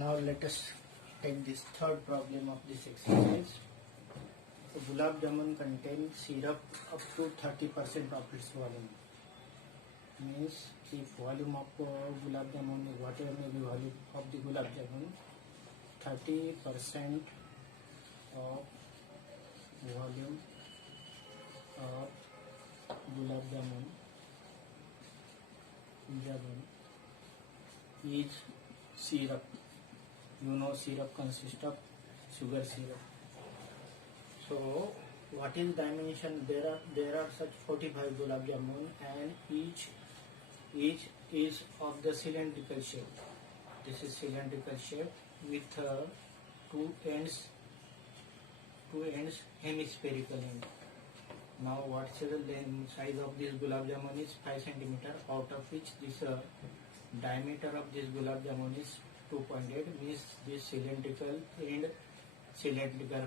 Now let us take this third problem of this exercise. So gulab jamun contains syrup up to 30% of its volume. Means if volume of gulab jamun is whatever may be volume of the gulab jamun, 30% of volume of gulab jamun is syrup. You know syrup consists of sugar syrup. So what is dimension? There are such 45 gulab jamun and each is of the cylindrical shape. This is cylindrical shape with two ends hemispherical end. Now what is the length size of this gulab jamun is 5 cm, out of which this diameter of this gulab jamun is 2.8, means this cylindrical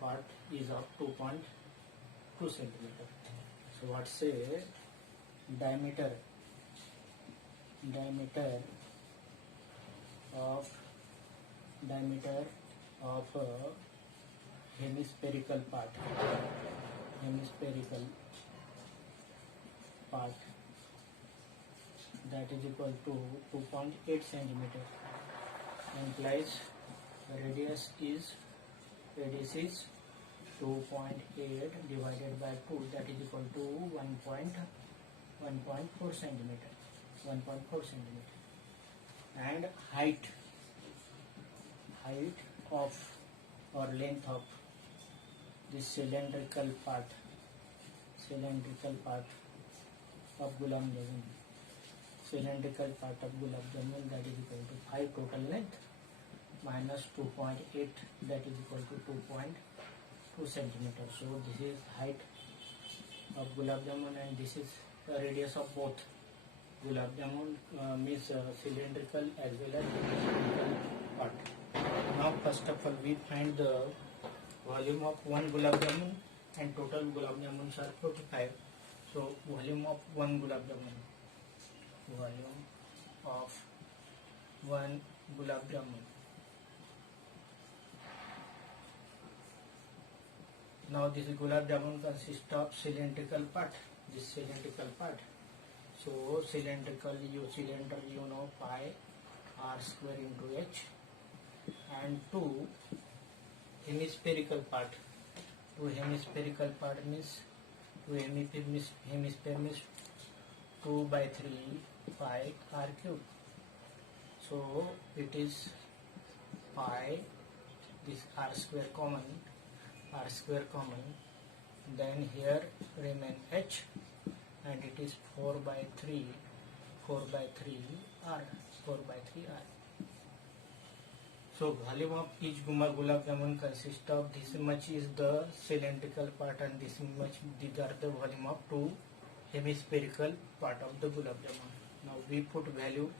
part is of 2.2 cm. So what say diameter of hemispherical part that is equal to 2.8 cm, implies the radius is 2.8 divided by 2, that is equal to 1.4 cm, and height of or length of this cylindrical part of gulab jamun, that is equal to 5 total length minus 2.8, that is equal to 2.2 cm. So this is height of gulab jamun and this is the radius of both gulab jamun, means cylindrical as well as cylindrical part. Now first of all we find the volume of one gulab jamun, and total gulab jamuns are 45. So volume of one gulab jamun, Now this gulab jamun consists of cylindrical part. This cylindrical part. So cylindrical, cylinder, you know, pi r square into h, and two hemispherical part. Hemisphere means 2 by 3 pi r cube. So it is pi, this r square common, then here remain h, and it is 4 by 3 r. So volume of each gulab jamun consists of this much is the cylindrical part and this much, these are the volume of two hemispherical part of the gulab jamun. Now we put value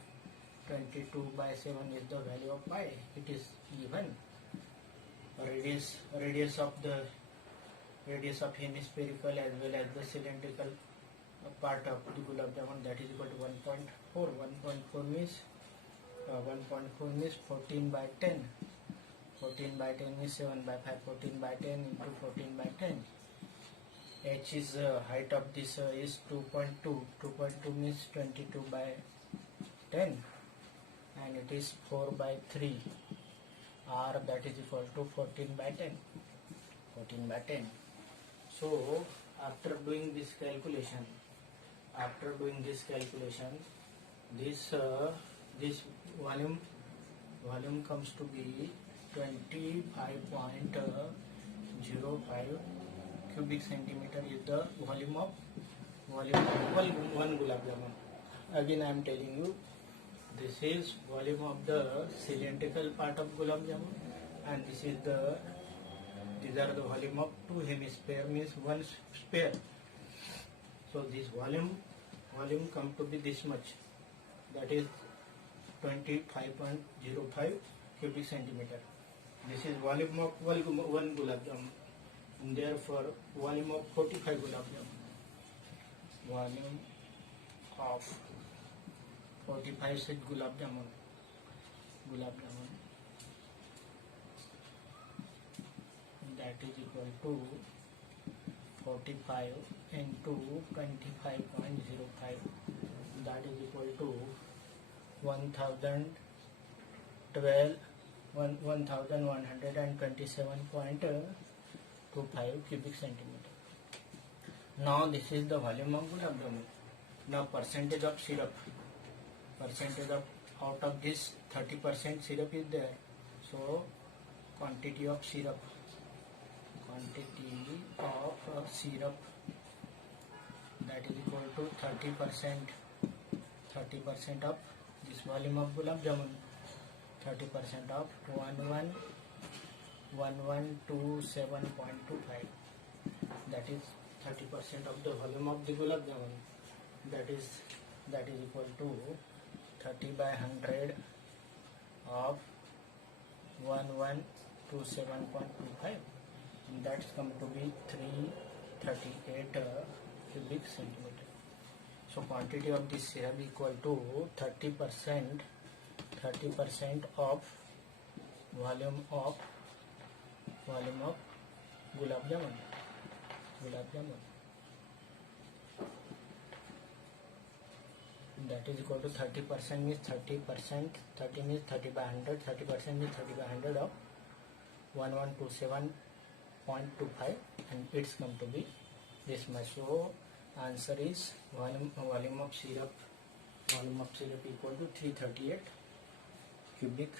22 by 7 is the value of pi. It is even. Radius of hemispherical as well as the cylindrical part of the gulab jamun, that is equal to 1.4. 1.4 means 14 by 10. 14 by 10 means 7 by 5. 14 by 10 into 14 by 10. H is height of this is 2.2. 2.2 means 22 by 10, and it is 4 by 3 r, that is equal to 14 by 10. So after doing this calculation, this volume comes to be 25.05 cubic centimeter is the volume of one gulab jamun. Again I am telling you, this is volume of the cylindrical part of gulab jamun, and these are the volume of two hemisphere, means one sphere. So this volume come to be this much, that is 25.05 cubic centimeter. This is volume of one gulab jamun, and therefore volume of 45 gulab jamun. Volume of 45 set gulab jamun that is equal to 45 into 25.05, that is equal to 1127.25 cubic centimeter. Now this is the volume of gulab jamun. Now percentage of syrup, percentage of, out of this 30% syrup is there, so quantity of syrup that is equal to 30% of this volume of gulab jamun, 30% of 1127.25, that is 30% of the volume of the gulab jamun, that is equal to 30 by 100 of 1127.25, that's come to be 338 cubic centimeter. So quantity of this syrup equal to 30% of volume of gulab jamun. That is equal to 30% means 30%, 30 means 30 by 100, 30% means 30 by 100 of 1127.25, and it's come to be this much. So answer is volume of syrup equal to 338 cubic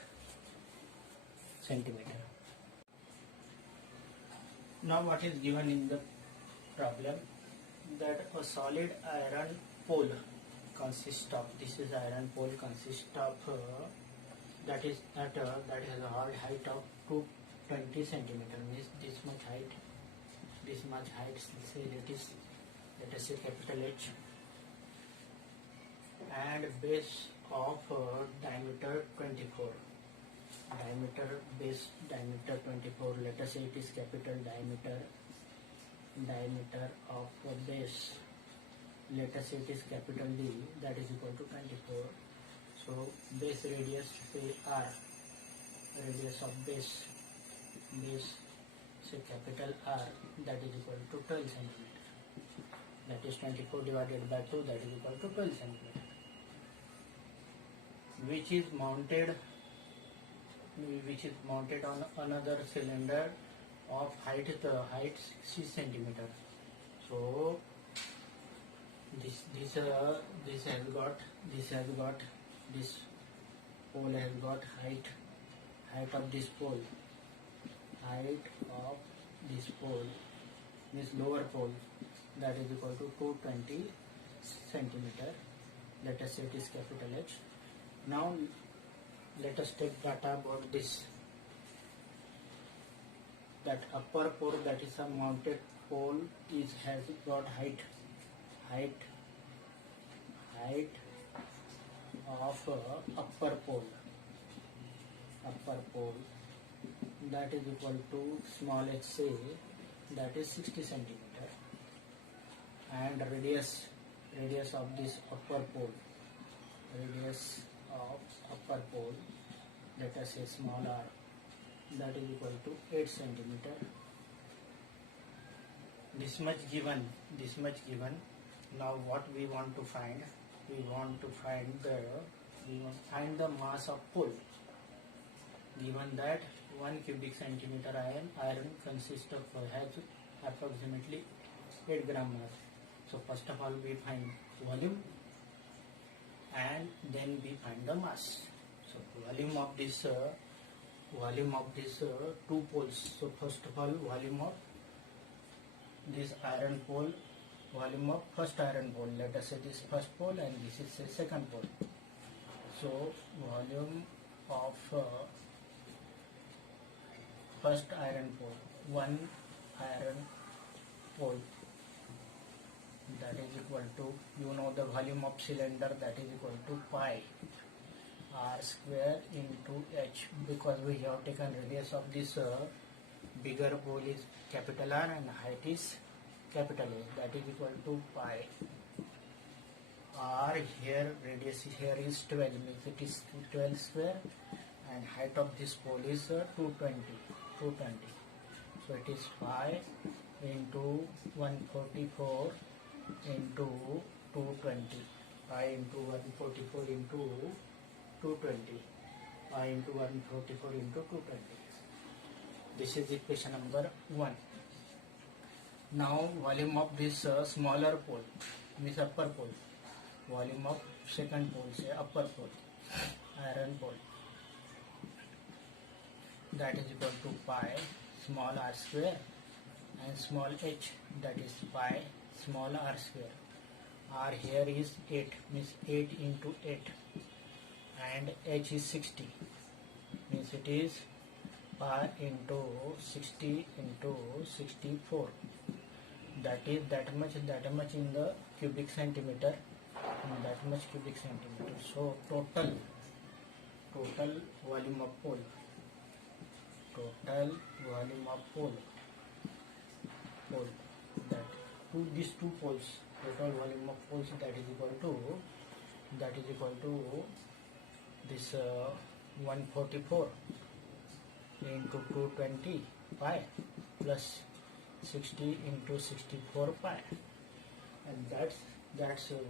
centimeter. Now what is given in the problem, that a solid iron pole consists of, this is iron pole consists of that has a height of 220 centimeter, means this much height, say let us say capital H, and base of diameter 24, base diameter 24, let us say it is capital diameter of base, let us say it is capital D, that is equal to 24. So base radius say R, radius of base say capital R, that is equal to 12 centimeter, that is 24 divided by 2, that is equal to 12 centimeter, which is mounted on another cylinder of height 6 centimeter. So this pole has got height of this pole means lower pole, that is equal to 220 centimeter, let us say it is capital H. Now let us take data about this, that upper pole, that is a mounted pole, has got height of upper pole, that is equal to small h, say that is 60 centimeter, and radius of this upper pole, let us say small r, that is equal to 8 centimeter. This much given. Now what we want to find? We want to find the mass of pole. Given that 1 cubic centimeter iron consists of, has approximately 8 gram mass. So first of all we find volume, and then we find the mass. So volume of this two poles. So first of all, volume of this iron pole, volume of first iron pole, let us say this first pole and this is the second pole. So volume of first iron pole, one iron pole, that is equal to, the volume of cylinder, that is equal to pi r square into h, because we have taken radius of this bigger pole is capital R and height is capital A, that is equal to pi r, here radius here is 12, means it is 12 square, and height of this pole is 220. So it is 5 into 144 into 220. 5 into 144 into 220. 5 into 144 into 220. This is equation number 1. Now volume of this smaller pole, means upper pole. Volume of second pole, say upper pole, iron pole. That is equal to pi small r square and small h, that is pi small r square. R here is 8, means 8 into 8, and h is 60, means it is pi into 60 into 64. That is that much in the cubic centimeter, and that much cubic centimeter. So total volume of pole, that these two poles, total volume of poles, that is equal to this 144 into 220 pi plus 60 into 64 pi, and that's value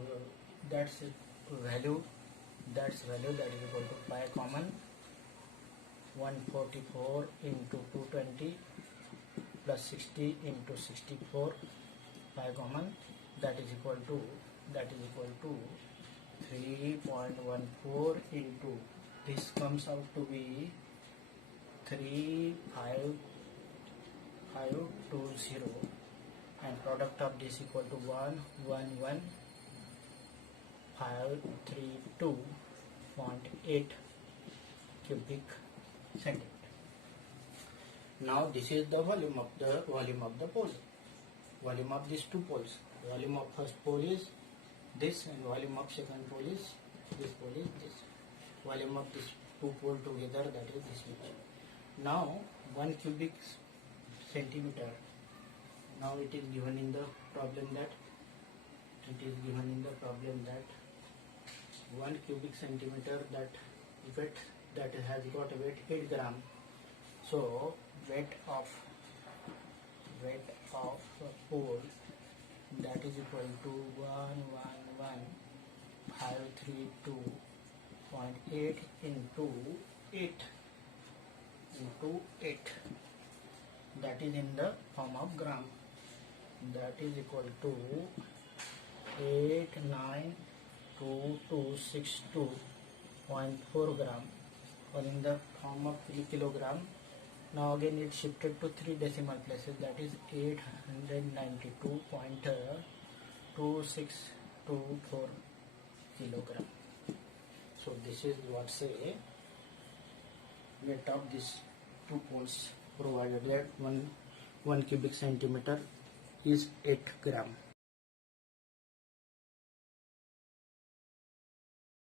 that is equal to pi common 144 into 220 plus 60 into 64 pi common, that is equal to 3.14 into, this comes out to be 35520, and product of this equal to 11532.8 cubic centimeter. Now this is the volume of the pole, volume of these two poles. Volume of first pole is this, and volume of second pole is this. Volume of these two poles together, that is this much. Now 1 cubic centimeter. Now it is given in the problem that 1 cubic centimeter, that weight, that has got a weight 8 gram. So weight of a pole, that is equal to 11532.8 into 8, that is in the form of gram, that is equal to 8922262.4 gram, or in the form of 3 kilogram. Now again it shifted to 3 decimal places, that is 892.2624 kilogram. So this is what say weight of these two poles, provided that 1 cubic centimeter is 8 gram.